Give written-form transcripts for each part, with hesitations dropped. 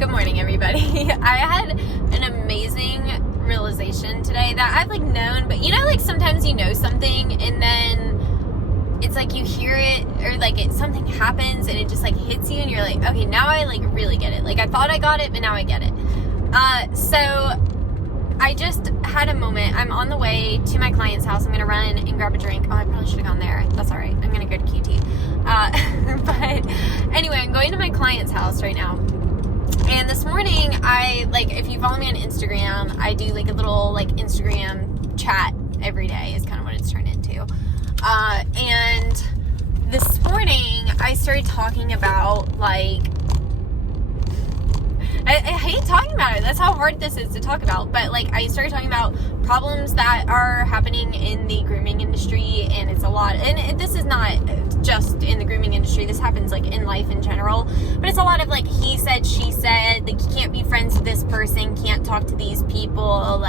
Good morning, everybody. I had an amazing realization today that I've known, but sometimes you know something and then it's you hear it or something happens and it just hits you and you're okay, now I really get it. I thought I got it, but now I get it. So I just had a moment. I'm on the way to my client's house. I'm gonna run and grab a drink. Oh, I probably should have gone there. That's all right. I'm gonna go to QT. But anyway, I'm going to my client's house right now. And this morning, if you follow me on Instagram, I do a little Instagram chat every day is kind of what it's turned into. And this morning, I started talking about I hate talking about it. That's how hard this is to talk about. But I started talking about problems that are happening in the grooming industry, and it's a lot. And this is not just in the grooming industry. This happens in life in general. But it's a lot of he said, she said. You can't be friends with this person. Can't talk to these people.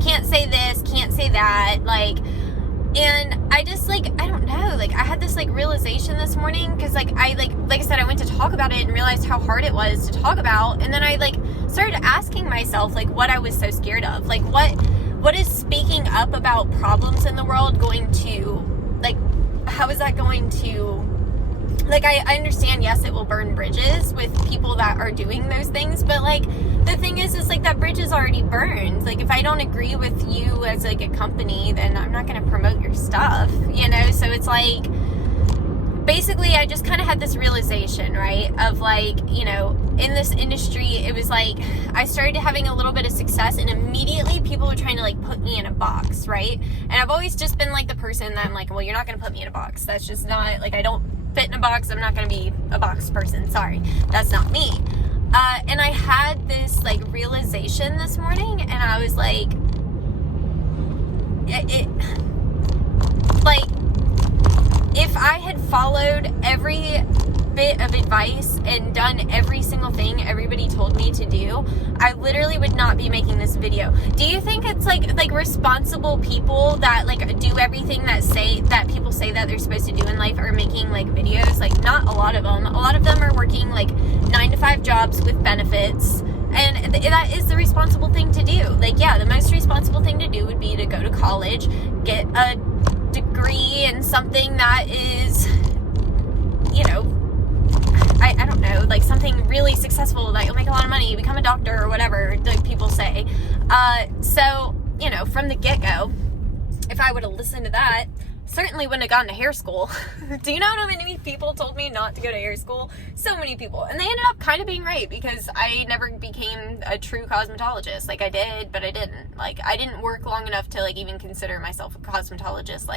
Can't say this. Can't say that. And I just, I don't know, I had this, realization this morning, because, I said, I went to talk about it and realized how hard it was to talk about, and then I, started asking myself, what I was so scared of, what is speaking up about problems in the world going to, how is that going to, I understand, yes, it will burn bridges with people that are doing those things, but, the thing is that bridge is already burned. If I don't agree with you as, a company, then I'm not going to promote your stuff, so it's, basically, I just kind of had this realization, right, of, in this industry, it was, I started having a little bit of success, and immediately people were trying to, put me in a box, right, and I've always just been, the person that I'm well, you're not going to put me in a box, that's just not, I don't fit in a box, I'm not going to be a box person, sorry, that's not me. And I had this, realization this morning, and I was if I had followed every bit of advice and done every single thing everybody told me to do, I literally would not be making this video. Do you think it's responsible people that do everything that people say that they're supposed to do in life are making videos? Not a lot of them. A lot of them are working 9-to-5 jobs with benefits, and that is the responsible thing to do. The most responsible thing to do would be to go to college, get a degree in something that is, I don't know, something really successful that you'll make a lot of money, become a doctor or whatever, people say. So, from the get-go, if I would have listened to that, certainly wouldn't have gone to hair school. Do you know how many people told me not to go to hair school? So many people. And they ended up kind of being right, because I never became a true cosmetologist. I did, but I didn't. I didn't work long enough to, even consider myself a cosmetologist,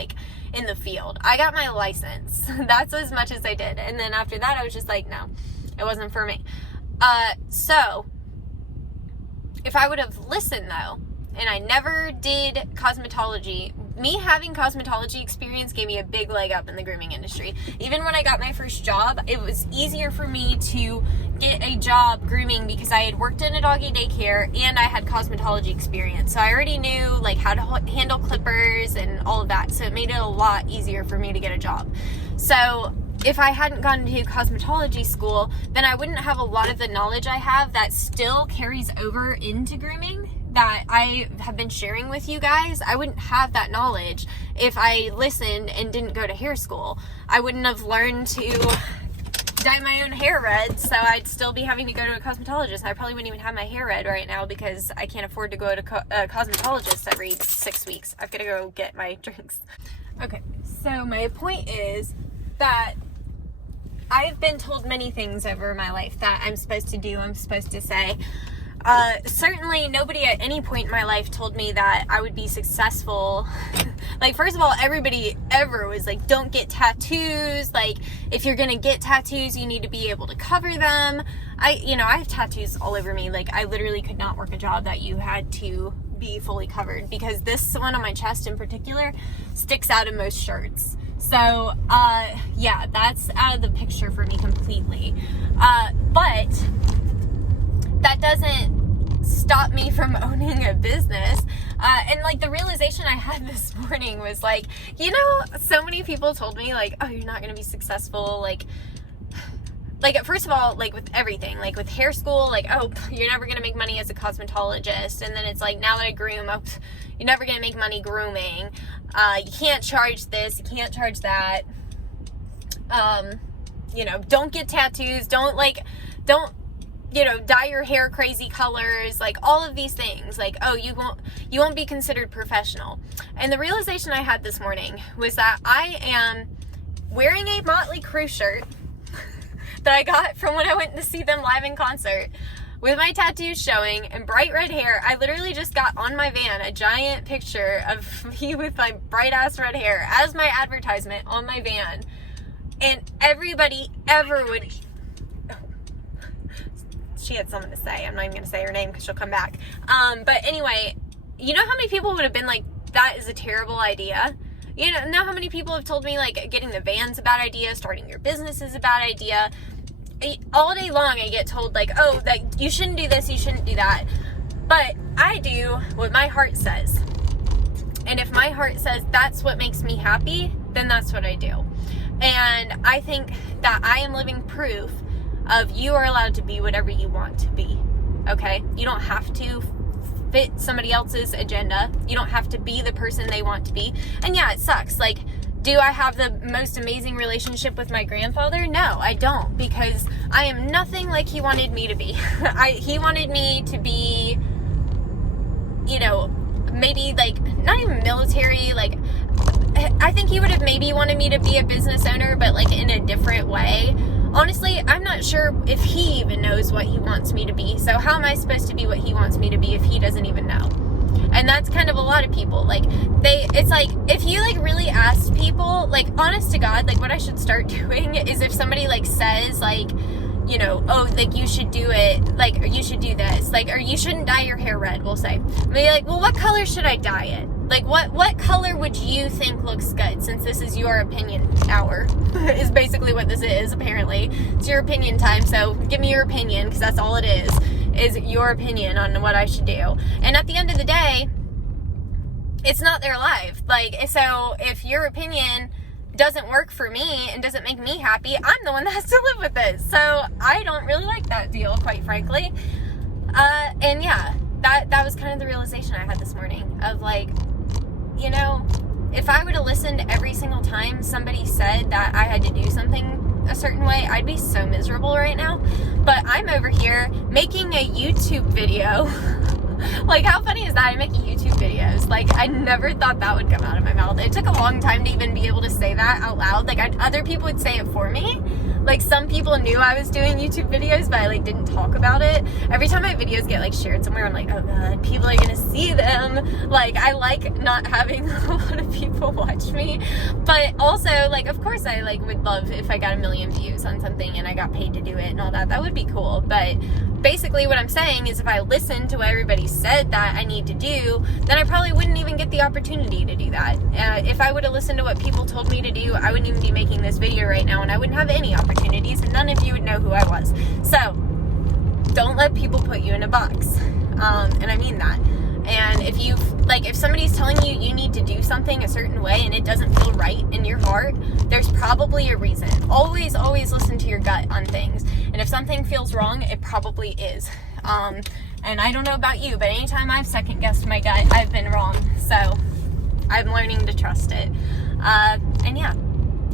in the field. I got my license. That's as much as I did. And then after that, I was just no, it wasn't for me. So, if I would have listened, though, and I never did cosmetology, me having cosmetology experience gave me a big leg up in the grooming industry. Even when I got my first job, it was easier for me to get a job grooming because I had worked in a doggy daycare and I had cosmetology experience. So I already knew how to handle clippers and all of that. So it made it a lot easier for me to get a job. So if I hadn't gone to cosmetology school, then I wouldn't have a lot of the knowledge I have that still carries over into grooming that I have been sharing with you guys. I wouldn't have that knowledge if I listened and didn't go to hair school. I wouldn't have learned to dye my own hair red, so I'd still be having to go to a cosmetologist. I probably wouldn't even have my hair red right now because I can't afford to go to a cosmetologist every 6 weeks. I've got to go get my drinks. Okay, so my point is that I've been told many things over my life that I'm supposed to do, I'm supposed to say. Certainly nobody at any point in my life told me that I would be successful. First of all, everybody ever was don't get tattoos. If you're gonna get tattoos, you need to be able to cover them. I have tattoos all over me. I literally could not work a job that you had to be fully covered, because this one on my chest in particular sticks out in most shirts. So, yeah, that's out of the picture for me completely. But that doesn't stop me from owning a business. And the realization I had this morning was so many people told me oh, you're not going to be successful. like, first of all, like, with everything, like, with hair school, like, oh, you're never going to make money as a cosmetologist. And then it's like, now that I groom, oh, you're never going to make money grooming. You can't charge this, you can't charge that. You know, don't get tattoos, don't, you know, dye your hair crazy colors, like, all of these things. Like, oh, you won't be considered professional. And the realization I had this morning was that I am wearing a Motley Crue shirt that I got from when I went to see them live in concert, with my tattoos showing and bright red hair. I literally just got on my van a giant picture of me with my bright ass red hair as my advertisement on my van. And everybody ever would... Oh. She had something to say. I'm not even going to say her name because she'll come back. But anyway, you know how many people would have been like, that is a terrible idea? You know how many people have told me, like, getting the van's a bad idea, starting your business is a bad idea. All day long I get told, like, oh, that you shouldn't do this, you shouldn't do that. But I do what my heart says. And if my heart says that's what makes me happy, then that's what I do. And I think that I am living proof of you are allowed to be whatever you want to be. Okay? You don't have to fit somebody else's agenda. You don't have to be the person they want to be. And yeah, it sucks. Like, do I have the most amazing relationship with my grandfather? No, I don't, because I am nothing like he wanted me to be. He wanted me to be, you know, maybe, like, not even military, like, I think he would have maybe wanted me to be a business owner, but, like, in a different way. Honestly, I'm not sure if he even knows what he wants me to be, so how am I supposed to be what he wants me to be if he doesn't even know? And that's kind of a lot of people. Like, it's like, if you, like, really ask people, like, honest to God, like, what I should start doing is if somebody, like, says, like, you know, oh, like, you should do it, like, or you should do this, like, or you shouldn't dye your hair red, we'll say. Maybe, like, well, what color should I dye it? Like, what color would you think looks good, since this is your opinion hour, is basically what this is, apparently. It's your opinion time, so give me your opinion, because that's all it is your opinion on what I should do. And at the end of the day, it's not their life. Like, so if your opinion doesn't work for me and doesn't make me happy, I'm the one that has to live with it. So I don't really like that deal, quite frankly. And yeah, that was kind of the realization I had this morning of, like, you know, if I would have listened every single time somebody said that I had to do something a certain way, I'd be so miserable right now. But I'm over here making a YouTube video. Like, how funny is that? I'm making YouTube videos. Like, I never thought that would come out of my mouth. It took a long time to even be able to say that out loud. Like, other people would say it for me. Like, some people knew I was doing YouTube videos, but I, like, didn't talk about it. Every time my videos get, like, shared somewhere, I'm like, oh God, people are gonna see them. Like, I like not having a lot of people watch me. But also, like, of course I, like, would love if I got 1 million views on something and I got paid to do it and all that. That would be cool. But basically what I'm saying is, if I listened to what everybody said that I need to do, then I probably wouldn't even get the opportunity to do that. If I would have listened to what people told me to do, I wouldn't even be making this video right now, and I wouldn't have any opportunities, and none of you would know who I was. So don't let people put you in a box. And I mean that. And if somebody's telling you you need to do something a certain way and it doesn't feel right in your heart, there's probably a reason. Always listen to your gut on things. And if something feels wrong, it probably is. And I don't know about you, but anytime I've second guessed my gut, I've been wrong. So I'm learning to trust it. And yeah,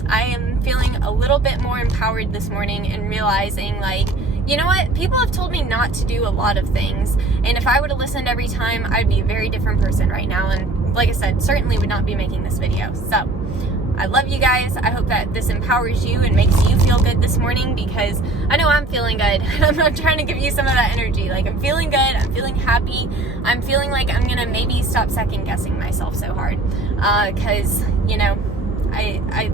I am feeling a little bit more empowered this morning and realizing, like, you know what? People have told me not to do a lot of things, and if I would have listened every time, I'd be a very different person right now, and like I said, certainly would not be making this video. So, I love you guys. I hope that this empowers you and makes you feel good this morning, because I know I'm feeling good. I'm trying to give you some of that energy. Like, I'm feeling good. I'm feeling happy. I'm feeling like I'm gonna maybe stop second guessing myself so hard, because, you know, I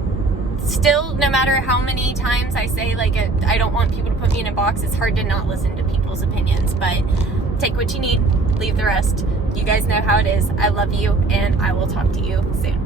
still, no matter how many times I say, like, I don't want people to put me in a box, it's hard to not listen to people's opinions. But take what you need, leave the rest. You guys know how it is. I love you, and I will talk to you soon.